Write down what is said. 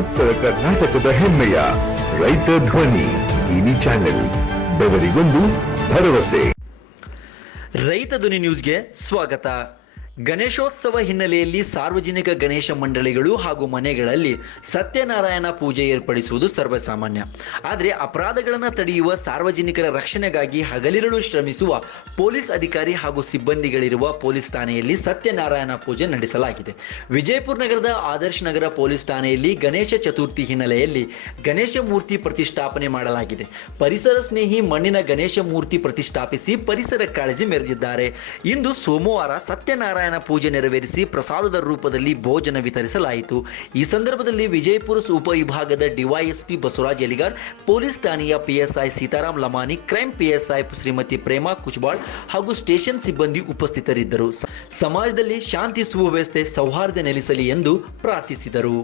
ಉತ್ತರ ಕರ್ನಾಟಕದ ಹೆಮ್ಮೆಯ ರೈತ ಧ್ವನಿ ಟಿವಿ ಚಾನೆಲ್, ಬೆವರಿಗೊಂದು ಭರವಸೆ. ರೈತ ಧ್ವನಿ ನ್ಯೂಸ್ಗೆ ಸ್ವಾಗತ. ಗಣೇಶೋತ್ಸವ ಹಿನ್ನೆಲೆಯಲ್ಲಿ ಸಾರ್ವಜನಿಕ ಗಣೇಶ ಮಂಡಳಿಗಳು ಹಾಗೂ ಮನೆಗಳಲ್ಲಿ ಸತ್ಯನಾರಾಯಣ ಪೂಜೆ ಏರ್ಪಡಿಸುವುದು ಸರ್ವಸಾಮಾನ್ಯ. ಆದರೆ ಅಪರಾಧಗಳನ್ನು ತಡೆಯುವ ಸಾರ್ವಜನಿಕರ ರಕ್ಷಣೆಗಾಗಿ ಹಗಲಿರುಳು ಶ್ರಮಿಸುವ ಪೊಲೀಸ್ ಅಧಿಕಾರಿ ಹಾಗೂ ಸಿಬ್ಬಂದಿಗಳಿರುವ ಪೊಲೀಸ್ ಠಾಣೆಯಲ್ಲಿ ಸತ್ಯನಾರಾಯಣ ಪೂಜೆ ನಡೆಸಲಾಗಿದೆ. ವಿಜಯಪುರ ನಗರದ ಆದರ್ಶ ನಗರ ಪೊಲೀಸ್ ಠಾಣೆಯಲ್ಲಿ ಗಣೇಶ ಚತುರ್ಥಿ ಹಿನ್ನೆಲೆಯಲ್ಲಿ ಗಣೇಶ ಮೂರ್ತಿ ಪ್ರತಿಷ್ಠಾಪನೆ ಮಾಡಲಾಗಿದೆ. ಪರಿಸರ ಸ್ನೇಹಿ ಮಣ್ಣಿನ ಗಣೇಶ ಮೂರ್ತಿ ಪ್ರತಿಷ್ಠಾಪಿಸಿ ಪರಿಸರ ಕಾಳಜಿ ಮೆರೆದಿದ್ದಾರೆ. ಇಂದು ಸೋಮವಾರ ಸತ್ಯನಾರಾಯಣ ಪೂಜೆ ನೆರವೇರಿಸಿ ಪ್ರಸಾದದ ರೂಪದಲ್ಲಿ ಭೋಜನ ವಿತರಿಸಲಾಯಿತು. ಈ ಸಂದರ್ಭದಲ್ಲಿ ವಿಜಯಪುರ ಉಪವಿಭಾಗದ ಡಿವೈಎಸ್ಪಿ ಬಸವರಾಜ್ ಎಲಿಗಾರ್, ಪೊಲೀಸ್ ಠಾಣೆಯ PSI Sitaram Lamani, crime PSI Shrimati Prema Kuchbal ಹಾಗೂ ಸ್ಟೇಷನ್ ಸಿಬ್ಬಂದಿ ಉಪಸ್ಥಿತರಿದ್ದರು. ಸಮಾಜದಲ್ಲಿ ಶಾಂತಿ ಸುವ್ಯವಸ್ಥೆ ಸೌಹಾರ್ದ ನೆಲೆಸಲಿ ಎಂದು ಪ್ರಾರ್ಥಿಸಿದರು.